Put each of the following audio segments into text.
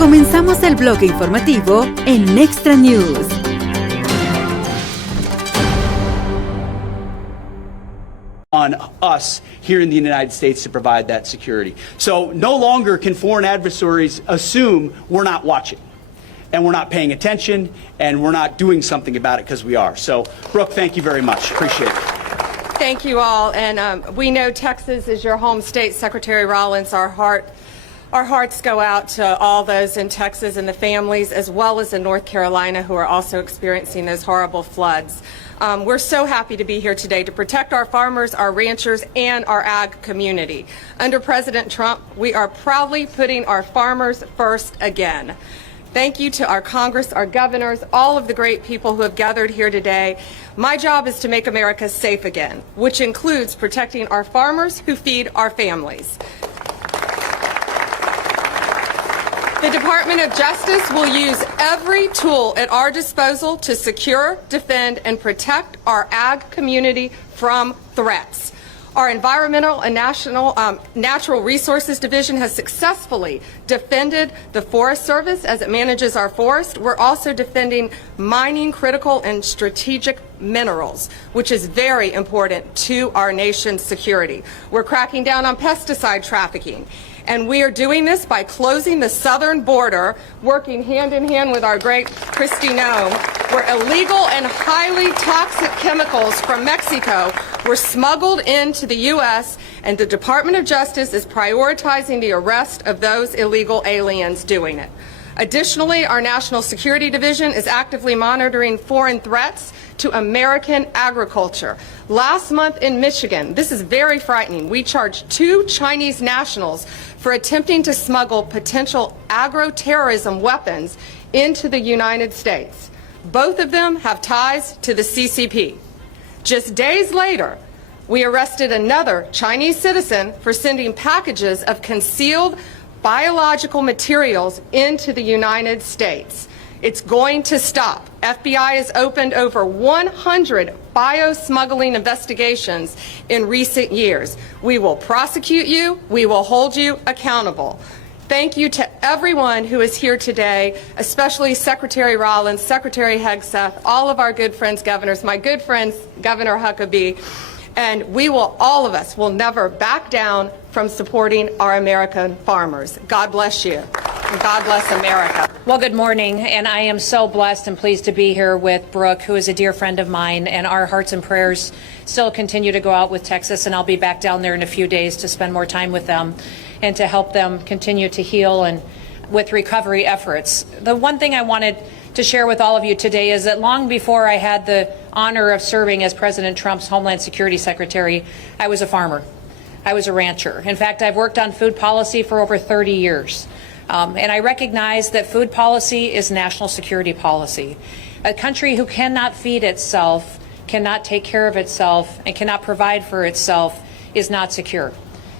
Comenzamos el bloque informativo en Extra News. On us here in the United States to provide that security. So no longer can foreign adversaries assume we're not watching and we're not paying attention and we're not doing something about it because we are. So, Brooke, thank you very much. Appreciate it. Thank you all. And we know Texas is your home state. Secretary Rollins, our hearts go out to all those in Texas and the families, as well as in North Carolina, who are also experiencing those horrible floods. We're so happy to be here today to protect our farmers, our ranchers, and our ag community. Under President Trump, we are proudly putting our farmers first again. Thank you to our Congress, our governors, all of the great people who have gathered here today. My job is to make America safe again, which includes protecting our farmers who feed our families. The Department of Justice will use every tool at our disposal to secure, defend, and protect our ag community from threats. Our Environmental and Natural Resources Division has successfully defended the Forest Service as it manages our forest. We're also defending mining critical and strategic minerals, which is very important to our nation's security. We're cracking down on pesticide trafficking. And we are doing this by closing the southern border, working hand in hand with our great Kristi Noem, where illegal and highly toxic chemicals from Mexico were smuggled into the U.S., and the Department of Justice is prioritizing the arrest of those illegal aliens doing it. Additionally, our National Security Division is actively monitoring foreign threats to American agriculture. Last month in Michigan, this is very frightening, we charged 2 Chinese nationals for attempting to smuggle potential agro-terrorism weapons into the United States. Both of them have ties to the CCP. Just days later, we arrested another Chinese citizen for sending packages of concealed biological materials into the United States. It's going to stop. FBI has opened over 100 bio-smuggling investigations in recent years. We will prosecute you. We will hold you accountable. Thank you to everyone who is here today, especially Secretary Rollins, Secretary Hegseth, all of our good friends governors, my good friends Governor Huckabee, and all of us will never back down from supporting our American farmers. God bless you, and God bless America. Well, good morning, and I am so blessed and pleased to be here with Brooke, who is a dear friend of mine, and our hearts and prayers still continue to go out with Texas, and I'll be back down there in a few days to spend more time with them and to help them continue to heal and with recovery efforts. The one thing I wanted to share with all of you today is that long before I had the honor of serving as President Trump's Homeland Security Secretary, I was a farmer. I was a rancher. In fact, I've worked on food policy for over 30 years. And I recognize that food policy is national security policy. A country who cannot feed itself, cannot take care of itself, and cannot provide for itself is not secure.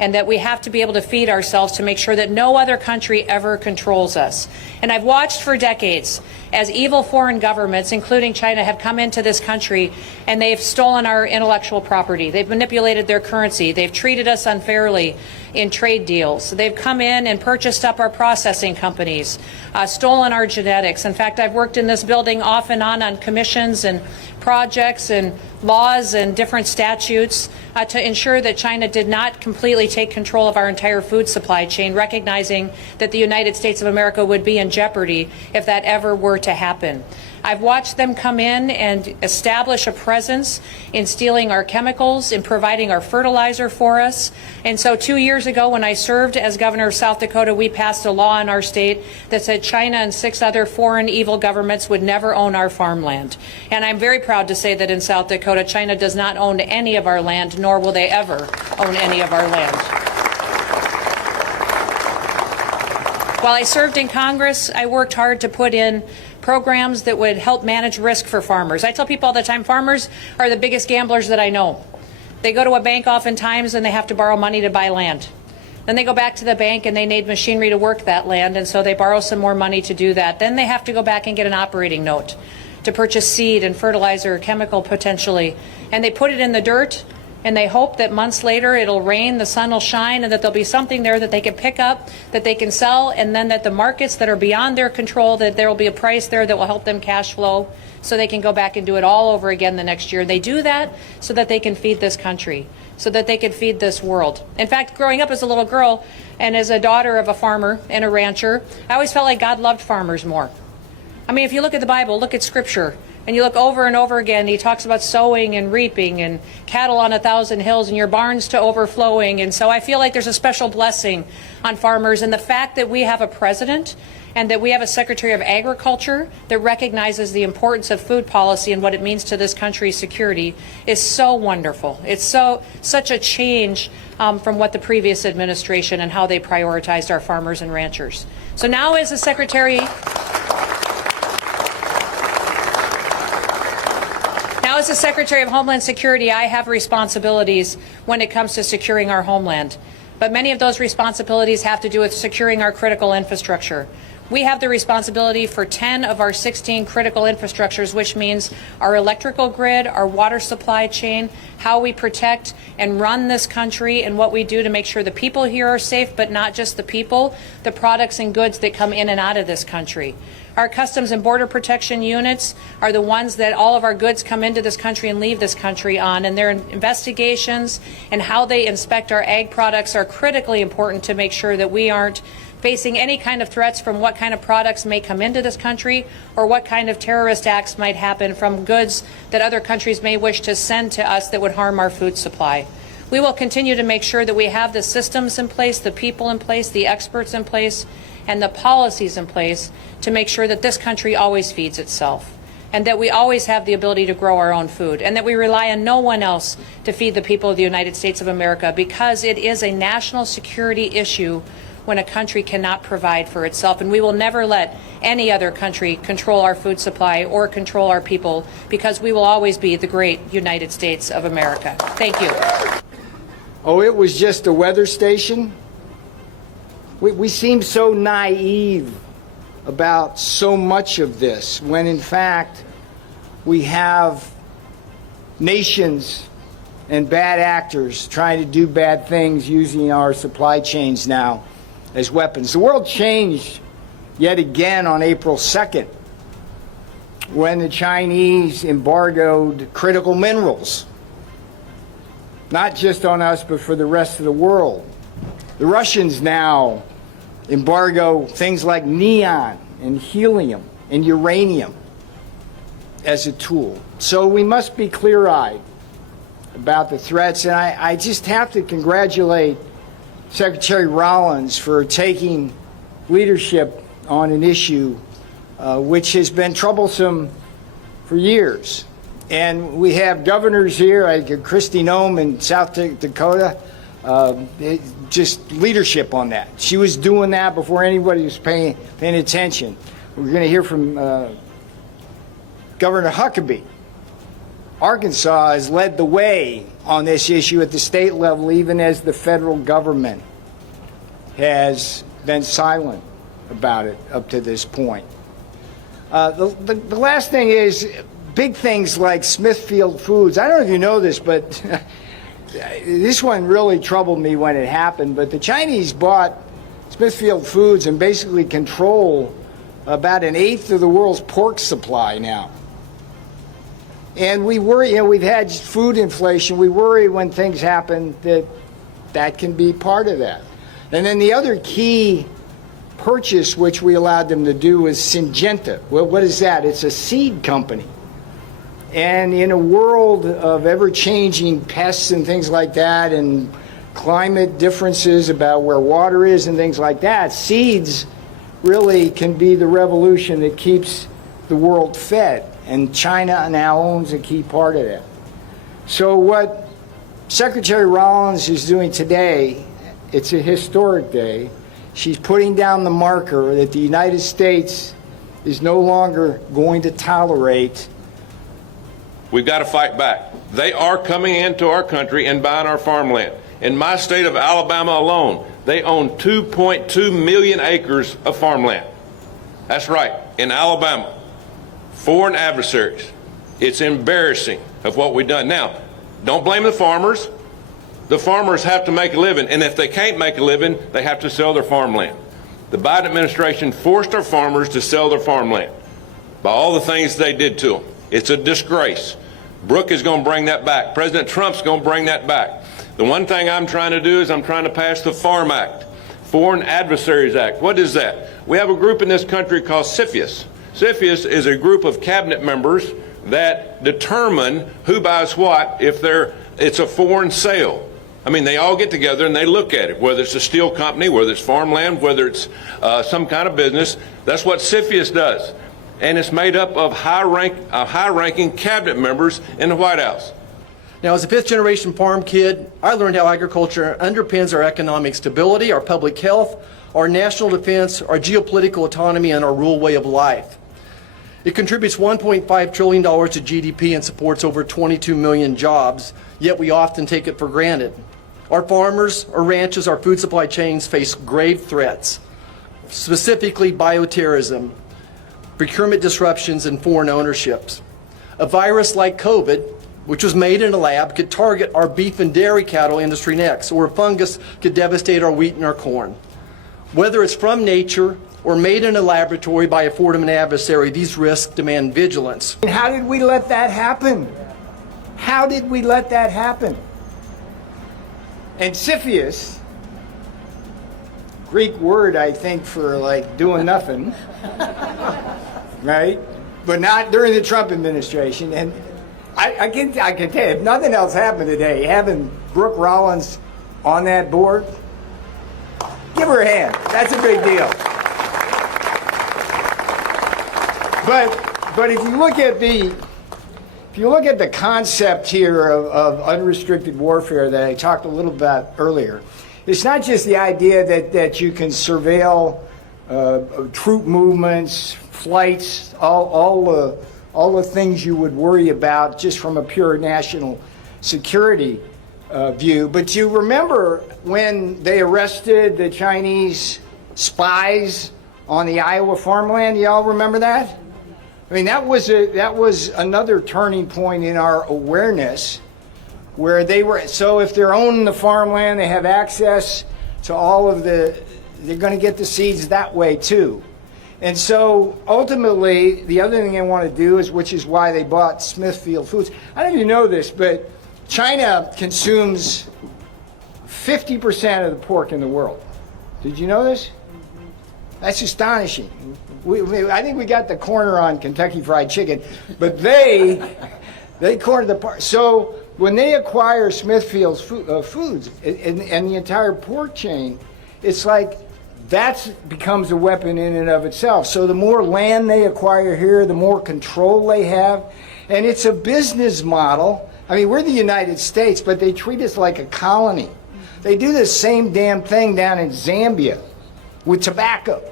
And that we have to be able to feed ourselves to make sure that no other country ever controls us. And I've watched for decades as evil foreign governments, including China, have come into this country and they've stolen our intellectual property. They've manipulated their currency. They've treated us unfairly in trade deals. They've come in and purchased up our processing companies, stolen our genetics. In fact, I've worked in this building off and on commissions and projects and laws and different statutes to ensure that China did not completely take control of our entire food supply chain, recognizing that the United States of America would be in jeopardy if that ever were to happen. I've watched them come in and establish a presence in stealing our chemicals, in providing our fertilizer for us. And so 2 years ago, when I served as governor of South Dakota, we passed a law in our state that said China and 6 other foreign evil governments would never own our farmland. And I'm very proud to say that in South Dakota, China does not own any of our land, nor will they ever own any of our land. While I served in Congress, I worked hard to put in programs that would help manage risk for farmers. I tell people all the time, farmers are the biggest gamblers that I know. They go to a bank oftentimes and they have to borrow money to buy land. Then they go back to the bank and they need machinery to work that land, and so they borrow some more money to do that. Then they have to go back and get an operating note to purchase seed and fertilizer or chemical potentially. And they put it in the dirt and they hope that months later it'll rain, the sun will shine, and that there'll be something there that they can pick up, that they can sell, and then that the markets that are beyond their control, that there will be a price there that will help them cash flow so they can go back and do it all over again the next year. They do that so that they can feed this country, so that they can feed this world. In fact, growing up as a little girl and as a daughter of a farmer and a rancher, I always felt like God loved farmers more. I mean, if you look at the Bible, look at Scripture, and you look over and over again, he talks about sowing and reaping and cattle on 1,000 hills and your barns to overflowing. And so I feel like there's a special blessing on farmers. And the fact that we have a president and that we have a Secretary of Agriculture that recognizes the importance of food policy and what it means to this country's security is so wonderful. It's such a change from what the previous administration and how they prioritized our farmers and ranchers. So now as the Secretary... Now, as the Secretary of Homeland Security, I have responsibilities when it comes to securing our homeland. But many of those responsibilities have to do with securing our critical infrastructure. We have the responsibility for 10 of our 16 critical infrastructures, which means our electrical grid, our water supply chain, how we protect and run this country, and what we do to make sure the people here are safe, but not just the people, the products and goods that come in and out of this country. Our Customs and Border Protection units are the ones that all of our goods come into this country and leave this country on, and their investigations and how they inspect our ag products are critically important to make sure that we aren't facing any kind of threats from what kind of products may come into this country or what kind of terrorist acts might happen from goods that other countries may wish to send to us that would harm our food supply. We will continue to make sure that we have the systems in place, the people in place, the experts in place, and the policies in place to make sure that this country always feeds itself, and that we always have the ability to grow our own food, and that we rely on no one else to feed the people of the United States of America, because it is a national security issue when a country cannot provide for itself. And we will never let any other country control our food supply or control our people, because we will always be the great United States of America. Thank you. Oh, it was just a weather station? We seem so naive about so much of this, when in fact we have nations and bad actors trying to do bad things using our supply chains now as weapons. The world changed yet again on April 2nd when the Chinese embargoed critical minerals, not just on us but for the rest of the world. The Russians now embargo things like neon and helium and uranium as a tool. So we must be clear-eyed about the threats, and I just have to congratulate Secretary Rollins for taking leadership on an issue which has been troublesome for years. And we have governors here, like Kristi Noem in South Dakota, just leadership on that. She was doing that before anybody was paying attention. We're going to hear from Governor Huckabee. Arkansas has led the way on this issue at the state level, even as the federal government has been silent about it up to this point. The last thing is big things like Smithfield Foods. I don't know if you know this, but this one really troubled me when it happened, but the Chinese bought Smithfield Foods and basically control about 1/8 of the world's pork supply now. And we worry, we've had food inflation. We worry when things happen that can be part of that. And then the other key purchase which we allowed them to do was Syngenta. Well, what is that? It's a seed company. And in a world of ever-changing pests and things like that, and climate differences about where water is and things like that, seeds really can be the revolution that keeps the world fed. And China now owns a key part of that. So what Secretary Rollins is doing today, it's a historic day. She's putting down the marker that the United States is no longer going to tolerate. We've got to fight back. They are coming into our country and buying our farmland. In my state of Alabama alone, they own 2.2 million acres of farmland. That's right, in Alabama. Foreign adversaries. It's embarrassing of what we've done. Now, don't blame the farmers. the farmers have to make a living, and if they can't make a living, they have to sell their farmland. The Biden administration forced our farmers to sell their farmland by all the things they did to them. It's a disgrace. Brooke is going to bring that back. President Trump's going to bring that back. The one thing I'm trying to do is I'm trying to pass the Farm Act, Foreign Adversaries Act. What is that? We have a group in this country called CFIUS. CFIUS is a group of cabinet members that determine who buys what if it's a foreign sale. I mean, they all get together and they look at it, whether it's a steel company, whether it's farmland, whether it's some kind of business. That's what CFIUS does. And it's made up of high-ranking cabinet members in the White House. Now, as a fifth-generation farm kid, I learned how agriculture underpins our economic stability, our public health, our national defense, our geopolitical autonomy, and our rural way of life. It contributes $1.5 trillion to GDP and supports over 22 million jobs, yet we often take it for granted. Our farmers, our ranches, our food supply chains face grave threats, specifically bioterrorism, procurement disruptions, and foreign ownerships. A virus like COVID, which was made in a lab, could target our beef and dairy cattle industry next, or a fungus could devastate our wheat and our corn. Whether it's from nature or made in a laboratory by a foreign adversary, these risks demand vigilance. And how did we let that happen? How did we let that happen? And CFIUS, Greek word, I think, for like doing nothing, right? But not during the Trump administration. And I can tell you, if nothing else happened today, having Brooke Rollins on that board, give her a hand. That's a big deal. But if you look at the concept here of unrestricted warfare that I talked a little about earlier, it's not just the idea that you can surveil troop movements, flights, all the things you would worry about just from a pure national security view. But you remember when they arrested the Chinese spies on the Iowa farmland? You all remember that? I mean, that was another turning point in our awareness, where they were, so if they're owning the farmland, they have access to all of they're going to get the seeds that way too. And so ultimately, the other thing they want to do is, which is why they bought Smithfield Foods. I don't know if you know this, but China consumes 50% of the pork in the world. Did you know this? That's astonishing. I think we got the corner on Kentucky Fried Chicken, but they cornered the part. So when they acquire Smithfield's Foods and the entire pork chain, it's like that becomes a weapon in and of itself. So the more land they acquire here, the more control they have. And it's a business model. I mean, we're the United States, but they treat us like a colony. They do the same damn thing down in Zambia with tobacco.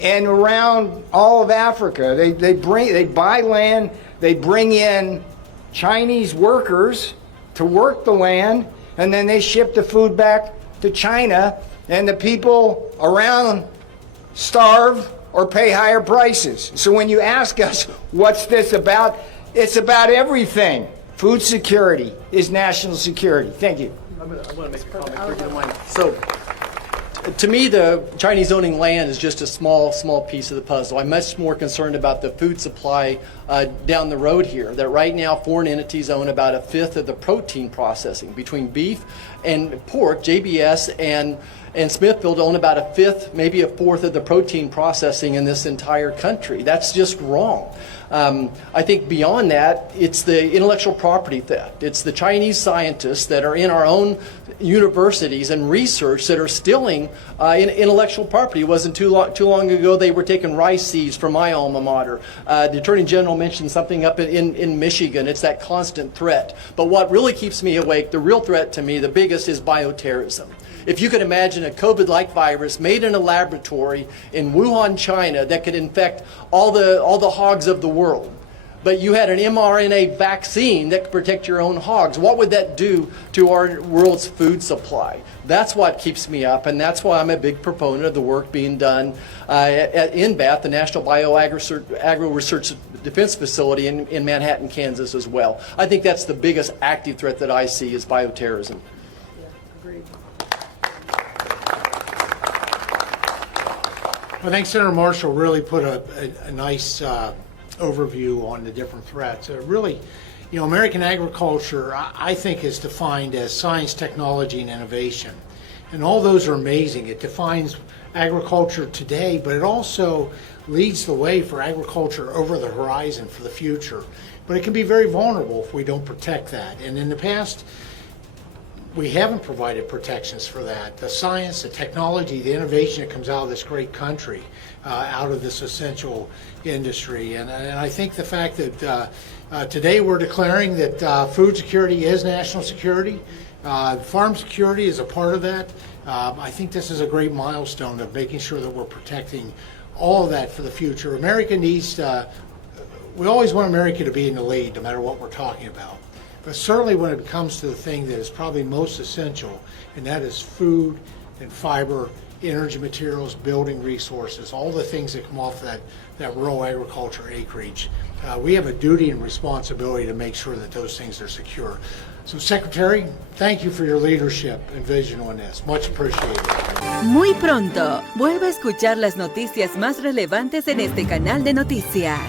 And around all of Africa, they buy land, they bring in Chinese workers to work the land, and then they ship the food back to China, and the people around starve or pay higher prices. So when you ask us, what's this about? It's about everything. Food security is national security. Thank you. I want to make a comment here, if you don't mind. So, to me, the Chinese owning land is just a small piece of the puzzle. I'm much more concerned about the food supply down the road here, that right now foreign entities own about a fifth of the protein processing. Between beef and pork, JBS and Smithfield own about a fifth, maybe a fourth of the protein processing in this entire country. That's just wrong. I think beyond that, it's the intellectual property theft. It's the Chinese scientists that are in our own universities and research that are stealing intellectual property. It wasn't too long ago they were taking rice seeds from my alma mater. The Attorney General mentioned something up in Michigan. It's that constant threat. But what really keeps me awake, the real threat to me, the biggest, is bioterrorism. If you could imagine a COVID-like virus made in a laboratory in Wuhan, China, that could infect all the hogs of the world, but you had an mRNA vaccine that could protect your own hogs, what would that do to our world's food supply? That's what keeps me up, and that's why I'm a big proponent of the work being done at NBAT, the National Agro Research Defense Facility in Manhattan, Kansas as well. I think that's the biggest active threat that I see is bioterrorism. I think Senator Marshall really put a nice overview on the different threats. Really, you know, American agriculture, I think, is defined as science, technology, and innovation. And all those are amazing. It defines agriculture today, but it also leads the way for agriculture over the horizon for the future. But it can be very vulnerable if we don't protect that. And in the past, we haven't provided protections for that. The science, the technology, the innovation that comes out of this great country, out of this essential industry. And I think the fact that today we're declaring that food security is national security, farm security is a part of that. I think this is a great milestone of making sure that we're protecting all of that for the future. America needs, we always want America to be in the lead no matter what we're talking about. But certainly when it comes to the thing that is probably most essential, and that is food and fiber, energy materials, building resources, all the things that come off that rural agriculture acreage, we have a duty and responsibility to make sure that those things are secure. So, Secretary, thank you for your leadership and vision on this. Much appreciated. Muy pronto, vuelve a escuchar las noticias más relevantes en este canal de noticias.